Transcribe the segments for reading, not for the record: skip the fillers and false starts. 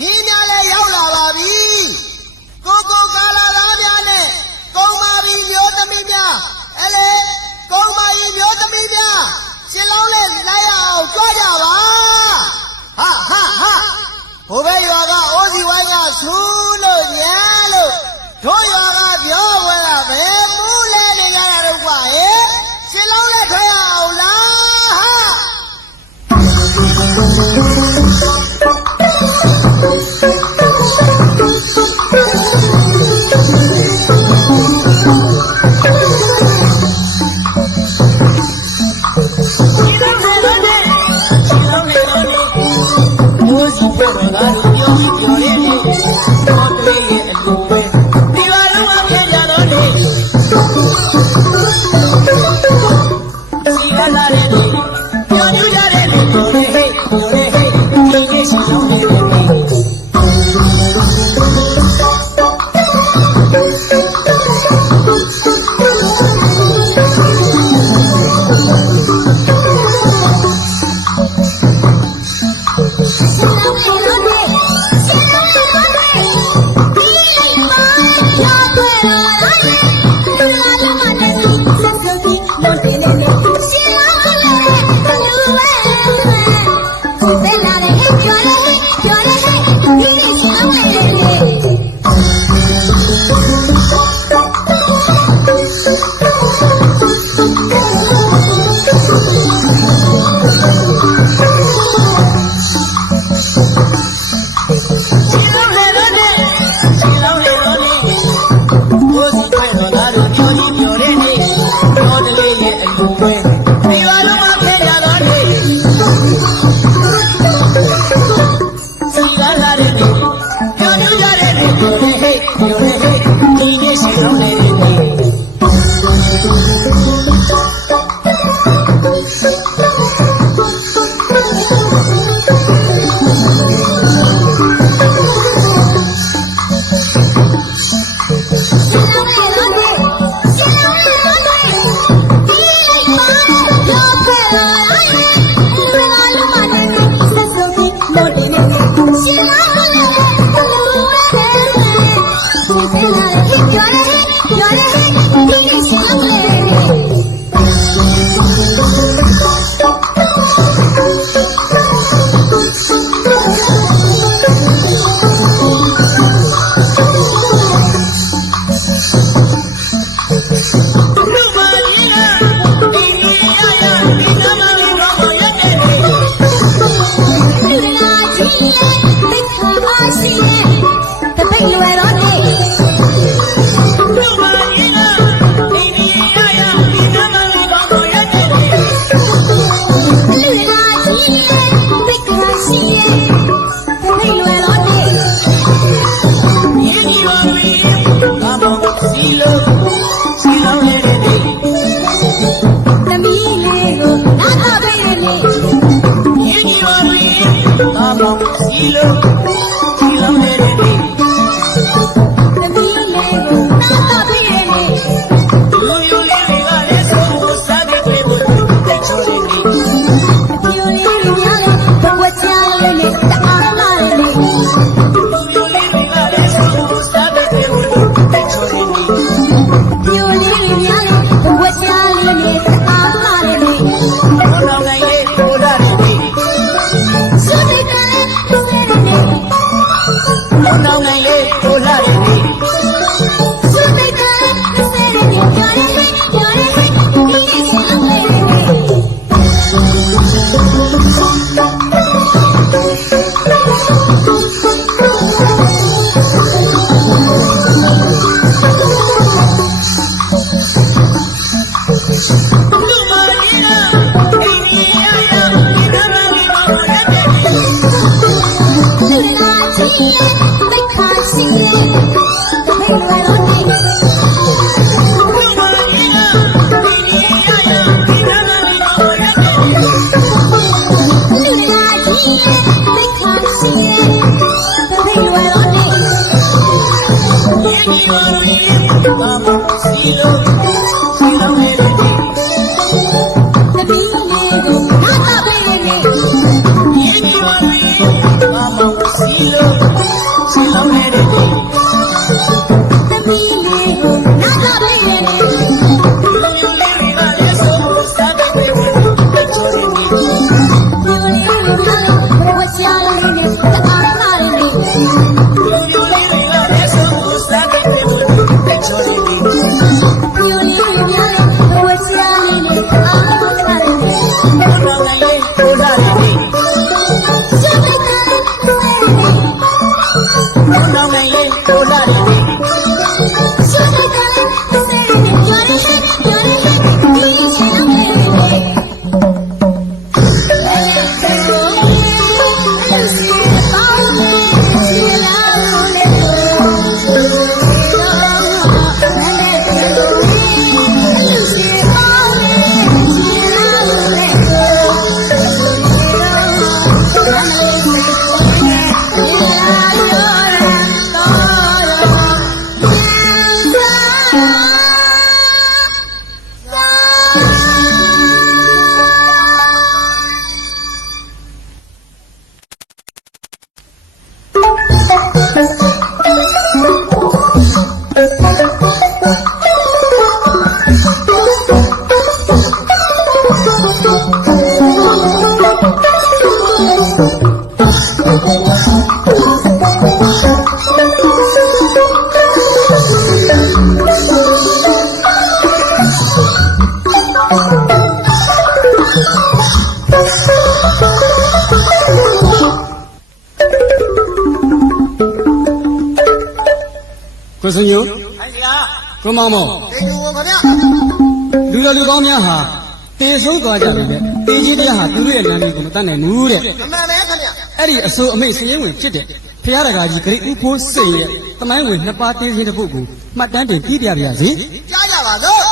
ညီညာလဲရောက်လာပါပြီကိုကာလာသားများနဲ့ကုံမာပြီးမျိုးသမီးများလေကုံမာကြီးမျိုးသမီးများရှင်လုံးလဲလိုက်အောင်ကြွကြပါဟာဟိုဘက်ရွာကအိုးစီဝိုင်းကဆူးလို့ညံလို့တို့ရွာကပြောဝဲကဘယ်မူးလဲနေကြရတော့ကွာရှင်လုံးလဲထွက်ရအောင်လားHello. ကိုစုံညို ဟိုင်ဗျာ ကိုမောင်မောင် တေတူကိုခင်ဗျာ လူတော်လူကောင်းများဟာတေဆုံးသွားကြပြီပဲတေကြီးတရားဟာသူတို့ရဲ့နာမည်ကိုမတတ်နိုင်ဘူးတဲ့ အမှန်ပဲခင်ဗျာ အဲ့ဒီအဆိုအမိတ်စည်ရင်ဝင်ဖြစ်တဲ့ဖရာတကာကြီးဂရိဥဖိုးစိတ်ရဲ့တမိုင်းဝင်နှစ်ပါးတေးခြင်းတစ်ပုဒ်ကိုမှတ်တမ်းတင်ပြပြပါရစေ ကြားကြပါစို့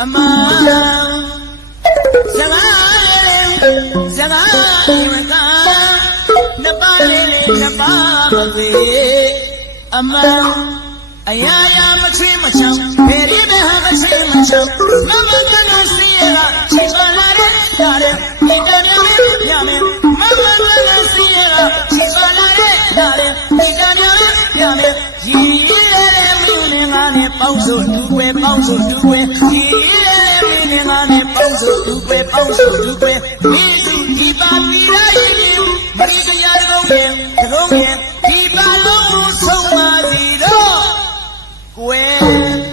အမစကားစကားအိမ်ကနှစ်ပါးလေးနှစ်ပါးမစေအမအရာရာမချွေးမချောင်းဘယ်ဒီပဲဟာမချွေးမချောင်းမမကလို့စီရတာချစ်ပါလာတဲ့ဒါတဲ့ဒီတည်းမျိုးရမယ်မမကလို့စီရတာချစ်ပါလာတဲ့ဒါတဲ့ဒီတည်းမျိုးရမယ်ရီရဲ့မင်းနဲ့ငါနဲ့ပေါင်းစုတူွယ်ပေါင်းစုတူွယ်ရီရဲ့မင်းနဲ့ငါနဲ့ပေါင်းစုတူွယ်ပေါင်းစုတူွယ်မိစုဒီပါပြည်ရည်မရိကရာလုံးရဲ့လုံးရဲ့ဒီပါလုံးဆုံးပါစီတော့ကွယ်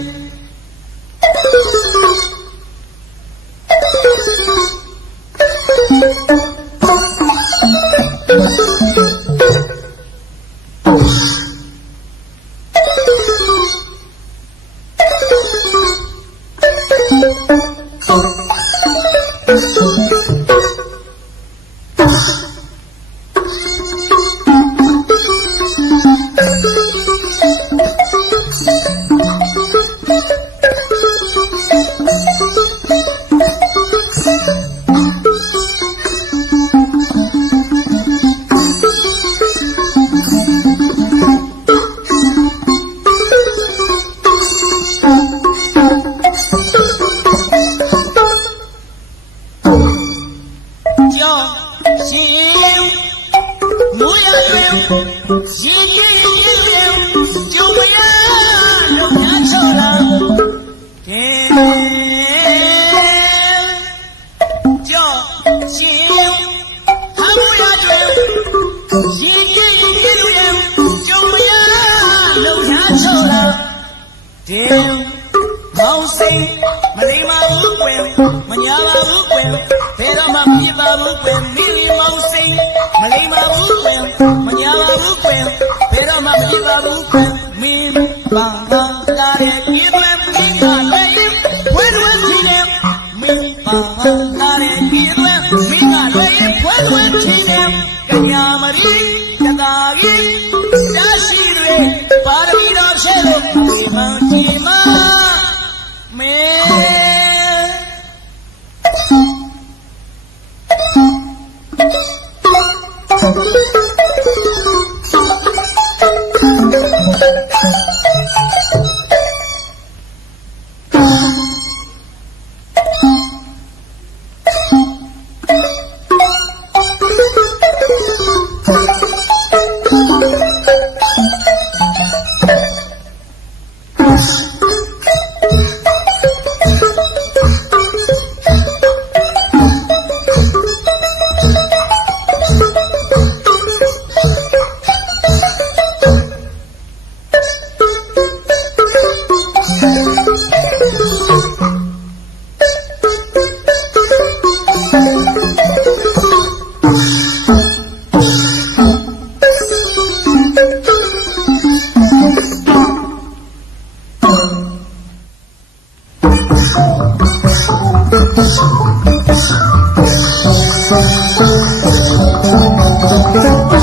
Thank you.